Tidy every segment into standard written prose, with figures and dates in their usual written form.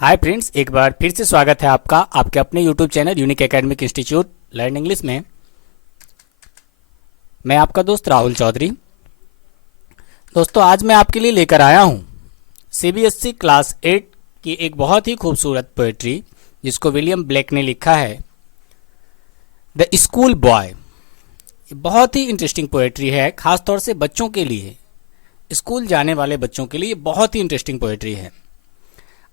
Hi friends, एक बार फिर से स्वागत है आपका आपके अपने YouTube channel unique academic institute learn English में। मैं आपका दोस्त राहुल चौधरी। दोस्तों, आज मैं आपके लिए लेकर आया हूँ सीबीएसई क्लास 8 की एक बहुत ही खूबसूरत पोएट्री जिसको विलियम ब्लेक ने लिखा है, द स्कूल बॉय। बहुत ही इंटरेस्टिंग पोएट्री है, खासतौर से बच्चों के लिए, स्कूल जाने वाले बच्चों के लिए बहुत ही इंटरेस्टिंग पोएट्री है।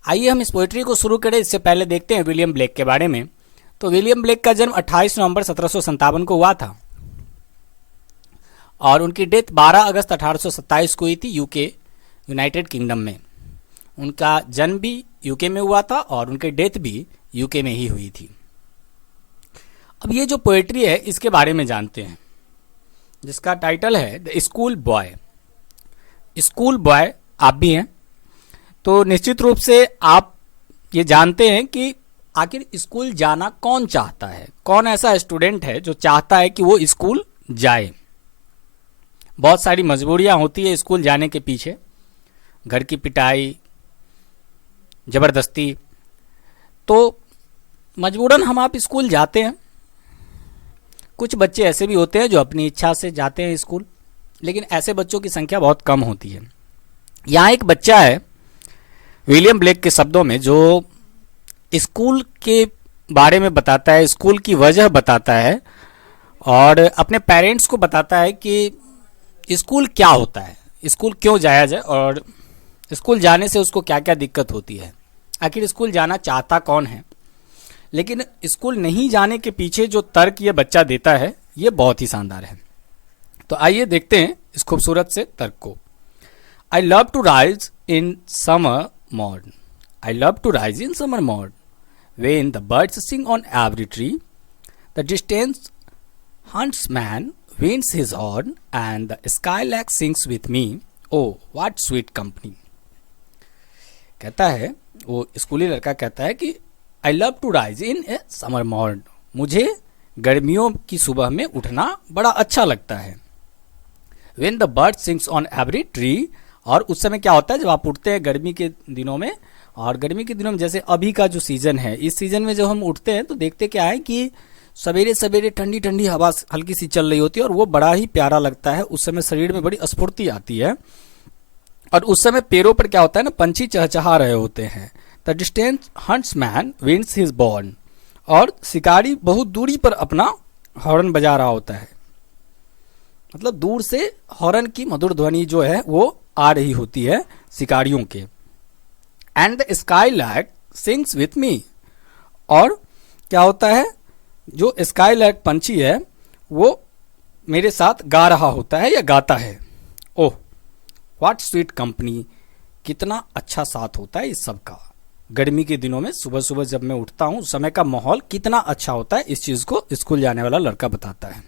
आइए हम इस पोएट्री को शुरू करें। इससे पहले देखते हैं विलियम ब्लेक के बारे में। तो विलियम ब्लेक का जन्म 28 नवंबर 1757 को हुआ था और उनकी डेथ 12 अगस्त 1827 को हुई थी यूके, यूनाइटेड किंगडम में। उनका जन्म भी यूके में हुआ था और उनकी डेथ भी यूके में ही हुई थी। अब ये जो पोएट्री है इसके बारे में जानते हैं, जिसका टाइटल है the school boy. School boy आप भी हैं, तो निश्चित रूप से आप ये जानते हैं कि आखिर स्कूल जाना कौन चाहता है, कौन ऐसा स्टूडेंट है जो चाहता है कि वो स्कूल जाए। बहुत सारी मजबूरियां होती है स्कूल जाने के पीछे, घर की पिटाई, जबरदस्ती, तो मजबूरन हम आप स्कूल जाते हैं। कुछ बच्चे ऐसे भी होते हैं जो अपनी इच्छा से जाते हैं स्कूल, लेकिन ऐसे बच्चों की संख्या बहुत कम होती है। यहाँ एक बच्चा है विलियम ब्लेक के शब्दों में, जो स्कूल के बारे में बताता है, स्कूल की वजह बताता है और अपने पेरेंट्स को बताता है कि स्कूल क्या होता है, स्कूल क्यों जाया जाए और स्कूल जाने से उसको क्या क्या दिक्कत होती है, आखिर स्कूल जाना चाहता कौन है। लेकिन स्कूल नहीं जाने के पीछे जो तर्क ये बच्चा देता है ये बहुत ही शानदार है। तो आइए देखते हैं इस खूबसूरत से तर्क को। I love to rise in summer morn. I love to rise in summer morn, when the birds sing on every tree, the distant huntsman winds his horn, and the skylark sings with me. Oh, what sweet company. कहता है, वो स्कूली लड़का कहता है कि I love to rise in a summer morn. मुझे गर्मियों की सुबह में उठना बड़ा अच्छा लगता है। When the bird sings on every tree, और उस समय क्या होता है जब आप उठते हैं गर्मी के दिनों में, और गर्मी के दिनों में जैसे अभी का जो सीजन है, इस सीजन में जब हम उठते हैं तो देखते क्या है कि सवेरे सवेरे ठंडी ठंडी हवा हल्की सी चल रही होती है और वो बड़ा ही प्यारा लगता है। उस समय शरीर में बड़ी स्फूर्ति आती है और उस समय पेड़ों पर क्या होता है ना, पंछी चहचहा रहे होते हैं। The distant huntsman winds his born, और शिकारी बहुत दूरी पर अपना हॉर्न बजा रहा होता है, मतलब दूर से हॉर्न की मधुर ध्वनि जो है वो आ रही होती है शिकारियों के। And the skylark sings with me, और क्या होता है, जो स्काई लैक पंछी है वो मेरे साथ गा रहा होता है या गाता है। ओह व्हाट स्वीट कंपनी, कितना अच्छा साथ होता है इस सब का। गर्मी के दिनों में सुबह सुबह जब मैं उठता हूँ उस समय का माहौल कितना अच्छा होता है, इस चीज को स्कूल जाने वाला लड़का बताता है।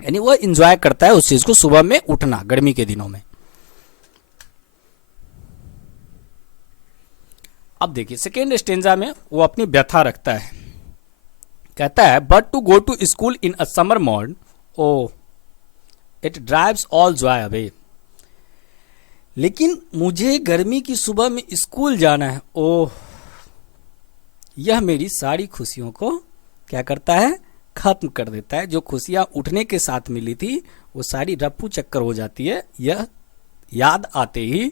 यानी वह इंजॉय करता है उस चीज को, सुबह में उठना गर्मी के दिनों में। अब देखिए सेकेंड स्टेंजा में वो अपनी व्यथा रखता है, कहता है but to go to school in a summer morn, O it drives all joy away. लेकिन मुझे गर्मी की सुबह में स्कूल जाना है, ओह यह मेरी सारी खुशियों को क्या करता है, खत्म कर देता है। जो खुशियां उठने के साथ मिली थी वो सारी रफ्फू चक्कर हो जाती है यह याद आते ही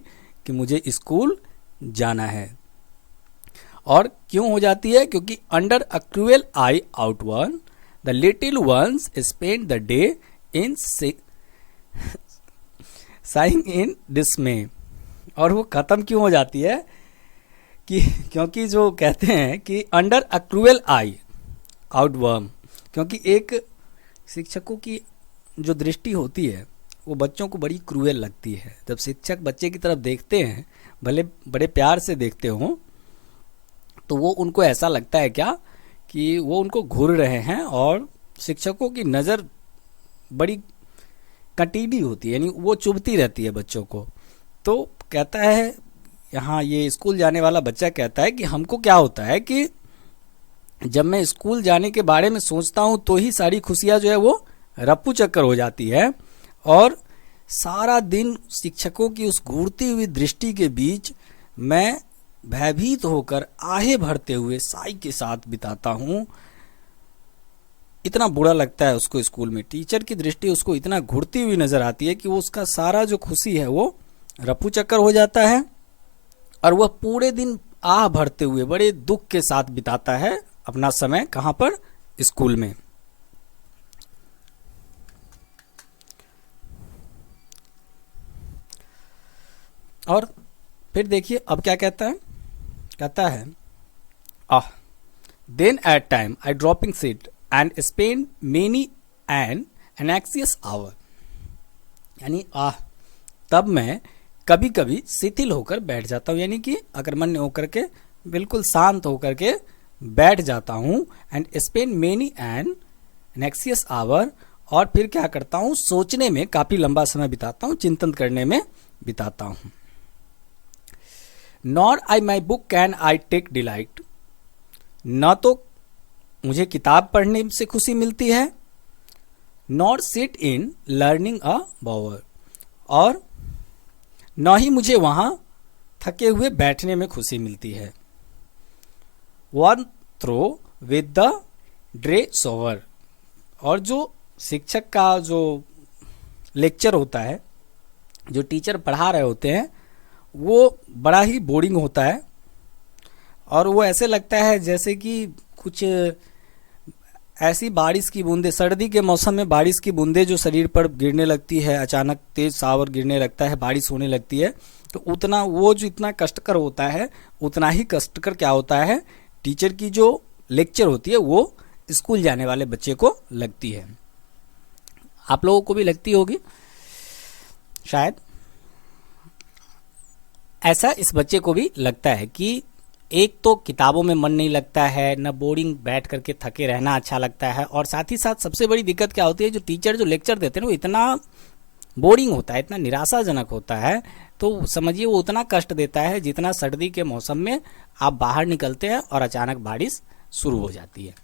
कि मुझे स्कूल जाना है। और क्यों हो जाती है, क्योंकि under a cruel eye outworn the little ones spend the day in sighing in dismay. और वो खत्म क्यों हो जाती है कि क्योंकि जो कहते हैं कि अंडर अ क्रूएल आई आउटवर्म, क्योंकि एक शिक्षकों की जो दृष्टि होती है वो बच्चों को बड़ी क्रूएल लगती है। जब शिक्षक बच्चे की तरफ देखते हैं, भले बड़े प्यार से देखते हों, तो वो उनको ऐसा लगता है क्या कि वो उनको घूर रहे हैं, और शिक्षकों की नज़र बड़ी कटीली होती है, यानी वो चुभती रहती है बच्चों को। तो कहता है यहाँ ये स्कूल जाने वाला बच्चा कहता है कि हमको क्या होता है कि जब मैं स्कूल जाने के बारे में सोचता हूँ तो ही सारी खुशियाँ जो है वो रप्पू चक्कर हो जाती है, और सारा दिन शिक्षकों की उस घूरती हुई दृष्टि के बीच मैं भयभीत होकर आहे भरते हुए साई के साथ बिताता हूँ। इतना बुरा लगता है उसको स्कूल में, टीचर की दृष्टि उसको इतना घुरती हुई नजर आती है कि वो उसका सारा जो खुशी है वो रफू चक्कर हो जाता है और वह पूरे दिन आह भरते हुए बड़े दुख के साथ बिताता है अपना समय। कहाँ पर? स्कूल में। और फिर देखिए अब क्या कहता है, कहता है ah then at time I drooping sit and spend many an anxious hour. यानी तब मैं कभी कभी शिथिल होकर बैठ जाता हूँ, यानी कि अकर्मण्य होकर के बिल्कुल शांत होकर के बैठ जाता हूँ। And spend many an anxious hour, और फिर क्या करता हूँ, सोचने में काफी लंबा समय बिताता हूँ, चिंतन करने में बिताता हूँ। Nor I my book can I take delight, न तो मुझे किताब पढ़ने से खुशी मिलती है, nor sit in learning a bower, और न ही मुझे वहां थके हुए बैठने में खुशी मिलती है। Worn through with the dreary shower, और जो शिक्षक का जो लेक्चर होता है, जो टीचर पढ़ा रहे होते हैं, वो बड़ा ही बोरिंग होता है और वो ऐसे लगता है जैसे कि कुछ ऐसी बारिश की बूंदे, सर्दी के मौसम में बारिश की बूंदे जो शरीर पर गिरने लगती है, अचानक तेज सावर गिरने लगता है, बारिश होने लगती है, तो उतना वो जो इतना कष्टकर होता है, उतना ही कष्टकर क्या होता है, टीचर की जो लेक्चर होती है वो स्कूल जाने वाले बच्चे को लगती है। आप लोगों को भी लगती होगी शायद। ऐसा इस बच्चे को भी लगता है कि एक तो किताबों में मन नहीं लगता है, न बोरिंग बैठ करके थके रहना अच्छा लगता है, और साथ ही साथ सबसे बड़ी दिक्कत क्या होती है, जो टीचर जो लेक्चर देते हैं वो इतना बोरिंग होता है, इतना निराशाजनक होता है, तो समझिए वो उतना कष्ट देता है जितना सर्दी के मौसम में आप बाहर निकलते हैं और अचानक बारिश शुरू हो जाती है।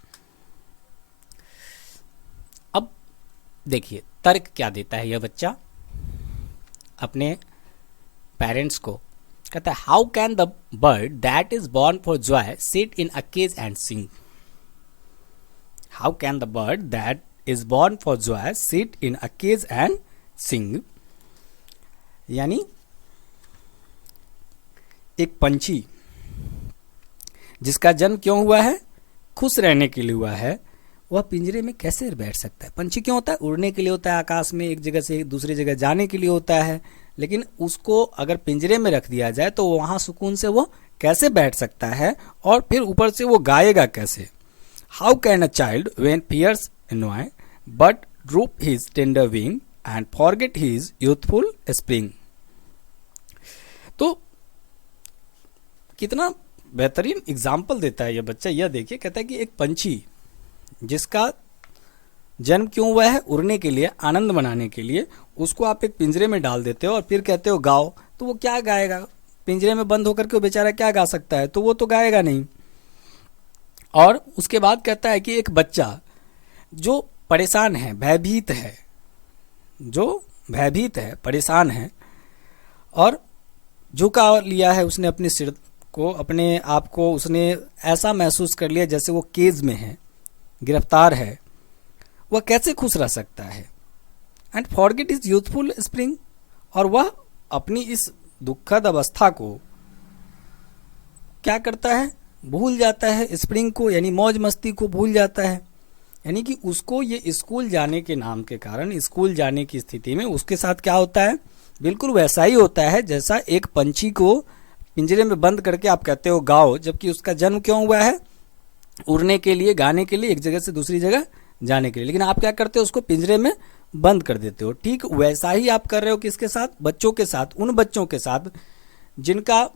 अब देखिए तर्क क्या देता है यह बच्चा अपने पेरेंट्स को। कहता है how can the bird that is born for joy sit in a cage and sing. How can the bird that is born for joy sit in a cage and sing. यानी एक पंछी जिसका जन्म क्यों हुआ है, खुश रहने के लिए हुआ है, वह पिंजरे में कैसे बैठ सकता है। पंछी क्यों होता है, उड़ने के लिए होता है, आकाश में एक जगह से दूसरी जगह जाने के लिए होता है, लेकिन उसको अगर पिंजरे में रख दिया जाए तो वहां सुकून से वो कैसे बैठ सकता है, और फिर ऊपर से वो गाएगा कैसे। How can a child when fears annoy but droop his tender wing and forget his youthful spring. तो कितना बेहतरीन एग्जाम्पल देता है यह बच्चा। यह देखिए, कहता है कि एक पंछी जिसका जन्म क्यों हुआ है, उड़ने के लिए, आनंद मनाने के लिए, उसको आप एक पिंजरे में डाल देते हो और फिर कहते हो गाओ, तो वो क्या गाएगा। पिंजरे में बंद होकर के वो बेचारा क्या गा सकता है, तो वो तो गाएगा नहीं। और उसके बाद कहता है कि एक बच्चा जो परेशान है, भयभीत है, जो भयभीत है, परेशान है, और झुका लिया है उसने अपने सिर को, अपने आप को उसने ऐसा महसूस कर लिया जैसे वो केज में है, गिरफ्तार है, वह कैसे खुश रह सकता है। And forget is youthful spring, और वह अपनी इस दुखद अवस्था को क्या करता है, भूल जाता है, स्प्रिंग को यानी मौज मस्ती को भूल जाता है। यानी कि उसको ये स्कूल जाने के नाम के कारण, स्कूल जाने की स्थिति में उसके साथ क्या होता है, बिल्कुल वैसा ही होता है जैसा एक पंछी को पिंजरे में बंद करके आप कहते हो गाओ, जबकि उसका जन्म क्यों हुआ है, उड़ने के लिए, गाने के लिए, एक जगह से दूसरी जगह जाने के लिए, लेकिन आप क्या करते हो, उसको पिंजरे में बंद कर देते हो। ठीक वैसा ही आप कर रहे हो किसके साथ, बच्चों के साथ, उन बच्चों के साथ जिनका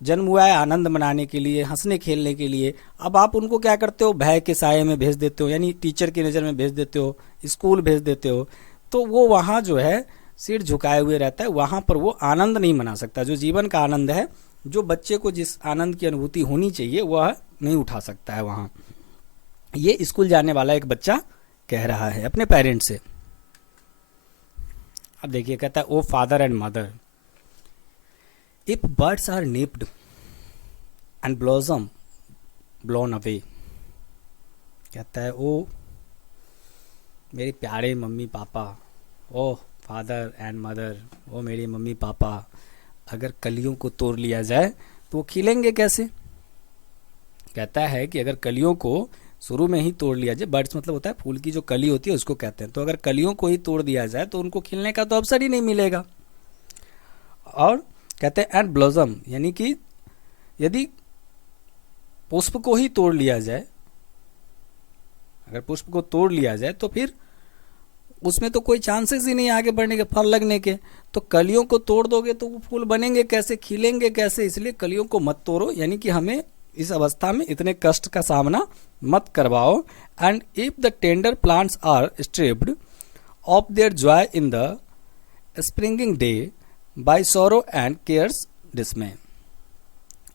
जन्म हुआ है आनंद मनाने के लिए, हंसने खेलने के लिए। अब आप उनको क्या करते हो, भय के साये में भेज देते हो, यानी टीचर की नज़र में भेज देते हो, स्कूल भेज देते हो, तो वो वहाँ जो है सिर झुकाए हुए रहता है, वहाँ पर वो आनंद नहीं मना सकता। जो जीवन का आनंद है, जो बच्चे को जिस आनंद की अनुभूति होनी चाहिए, वह नहीं उठा सकता है वहाँ। ये स्कूल जाने वाला एक बच्चा कह रहा है अपने पेरेंट्स से। अब देखिए, कहता है O father and mother, if birds are nipped and blossom blown away. कहता है ओ मेरे प्यारे mummy papa, O father and mother, ओ मेरे मम्मी पापा, अगर कलियों को तोड़ लिया जाए तो वो खिलेंगे कैसे। कहता है कि अगर कलियों को शुरू में ही तोड़ लिया जाए, बर्ड्स मतलब होता है फूल की जो कली होती है उसको कहते हैं, तो अगर कलियों को ही तोड़ दिया जाए तो उनको खिलने का तो अवसर ही नहीं मिलेगा। और कहते हैं एंड ब्लॉसम, यानी कि यदि पुष्प को ही तोड़ लिया जाए, अगर पुष्प को तोड़ लिया जाए तो फिर उसमें तो कोई चांसेस ही नहीं आगे बढ़ने के, फल लगने के। तो कलियों को तोड़ दोगे तो वो फूल बनेंगे कैसे, खिलेंगे कैसे, इसलिए कलियों को मत तोड़ो, यानी कि हमें इस अवस्था में इतने कष्ट का सामना मत करवाओ। And if the tender plants are stripped of their joy in the springing day by sorrow and care's dismay.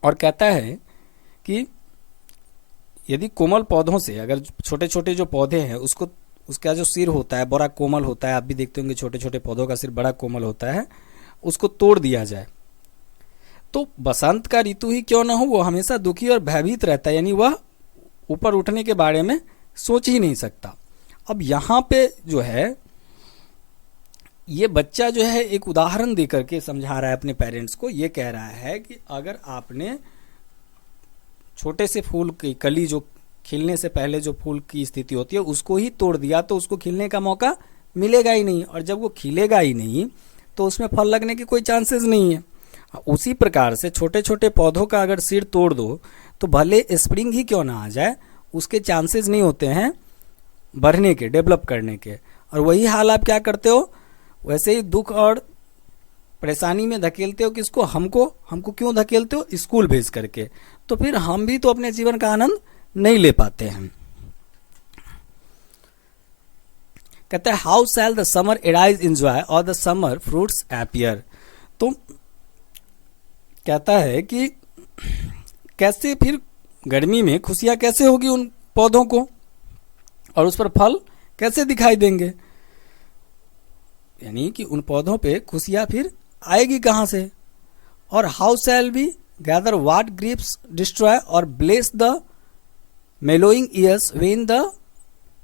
और कहता है कि यदि कोमल पौधों से, अगर छोटे छोटे जो पौधे हैं उसको, उसका जो सिर होता है बड़ा कोमल होता है, आप भी देखते होंगे छोटे छोटे पौधों का सिर बड़ा कोमल होता है, उसको तोड़ दिया जाए तो बसंत का ऋतु ही क्यों ना हो वो हमेशा दुखी और भयभीत रहता है, यानी वह ऊपर उठने के बारे में सोच ही नहीं सकता। अब यहाँ पे जो है ये बच्चा जो है एक उदाहरण दे करके समझा रहा है अपने पेरेंट्स को, ये कह रहा है कि अगर आपने छोटे से फूल की कली जो खिलने से पहले जो फूल की स्थिति होती है उसको ही तोड़ दिया तो उसको खिलने का मौका मिलेगा ही नहीं, और जब वो खिलेगा ही नहीं तो उसमें फल लगने की कोई चांसेस नहीं है। उसी प्रकार से छोटे छोटे पौधों का अगर सिर तोड़ दो तो भले स्प्रिंग ही क्यों ना आ जाए उसके चांसेस नहीं होते हैं बढ़ने के, डेवलप करने के। और वही हाल आप क्या करते हो, वैसे ही दुख और परेशानी में धकेलते हो किसको, हमको क्यों धकेलते हो, स्कूल भेज करके। तो फिर हम भी तो अपने जीवन का आनंद नहीं ले पाते हैं। कहते हैं how shell the summer arise in joy और द समर फ्रूट्स अपीयर। तो कहता है कि कैसे फिर गर्मी में खुशियां कैसे होगी उन पौधों को, और उस पर फल कैसे दिखाई देंगे, यानी कि उन पौधों पे खुशियां फिर आएगी कहां से। और how shall be gather what griefs destroy और bless the mellowing years when the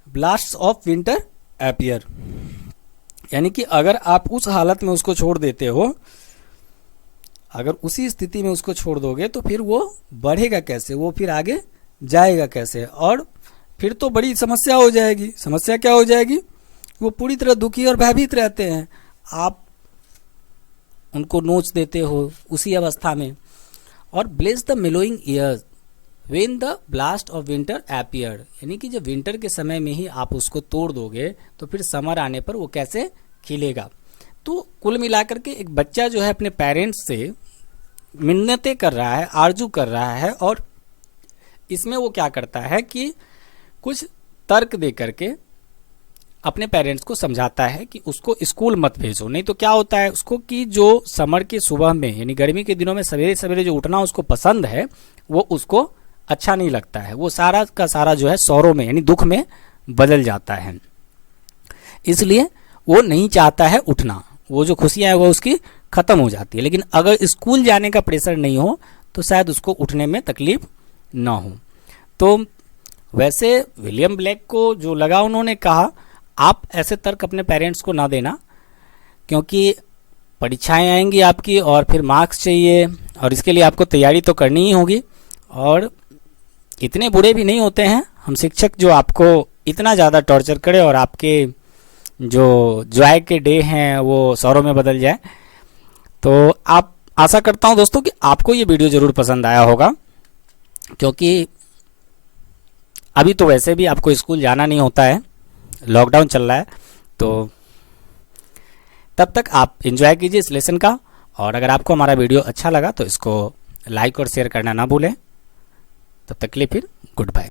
blasts of winter appear. यानी कि अगर आप उस हालत में उसको छोड़ देते हो, अगर उसी स्थिति में उसको छोड़ दोगे तो फिर वो बढ़ेगा कैसे, वो फिर आगे जाएगा कैसे, और फिर तो बड़ी समस्या हो जाएगी। समस्या क्या हो जाएगी, वो पूरी तरह दुखी और भयभीत रहते हैं, आप उनको नोच देते हो उसी अवस्था में। और bless the mellowing years when the blast of winter appeared, यानी कि जब विंटर के समय में ही आप उसको तोड़ दोगे तो फिर समर आने पर वो कैसे खिलेगा। तो कुल मिलाकर के एक बच्चा जो है अपने पेरेंट्स से मिन्नतें कर रहा है, आरजू कर रहा है, और इसमें वो क्या करता है कि कुछ तर्क दे करके अपने पेरेंट्स को समझाता है कि उसको स्कूल मत भेजो। नहीं तो क्या होता है उसको कि जो समर की सुबह में यानी गर्मी के दिनों में सवेरे सवेरे जो उठना उसको पसंद है वो उसको अच्छा नहीं लगता है, वो सारा का सारा जो है सौरों में यानी दुख में बदल जाता है, इसलिए वो नहीं चाहता है उठना, वो जो खुशियां है वो उसकी खत्म हो जाती है। लेकिन अगर स्कूल जाने का प्रेशर नहीं हो तो शायद उसको उठने में तकलीफ ना हो। तो वैसे विलियम ब्लेक को जो लगा उन्होंने कहा आप ऐसे तर्क अपने पेरेंट्स को ना देना, क्योंकि परीक्षाएं आएंगी आपकी और फिर मार्क्स चाहिए और इसके लिए आपको तैयारी तो करनी ही होगी, और इतने बुरे भी नहीं होते हैं हम शिक्षक जो आपको इतना ज़्यादा टॉर्चर करे और आपके जो जॉय के डे हैं वो सौरों में बदल जाए। तो आप आशा करता हूं दोस्तों कि आपको ये वीडियो ज़रूर पसंद आया होगा, क्योंकि अभी तो वैसे भी आपको स्कूल जाना नहीं होता है, लॉकडाउन चल रहा है, तो तब तक आप एंजॉय कीजिए इस लेसन का। और अगर आपको हमारा वीडियो अच्छा लगा तो इसको लाइक और शेयर करना ना भूलें। तब तक के लिए फिर गुड बाय।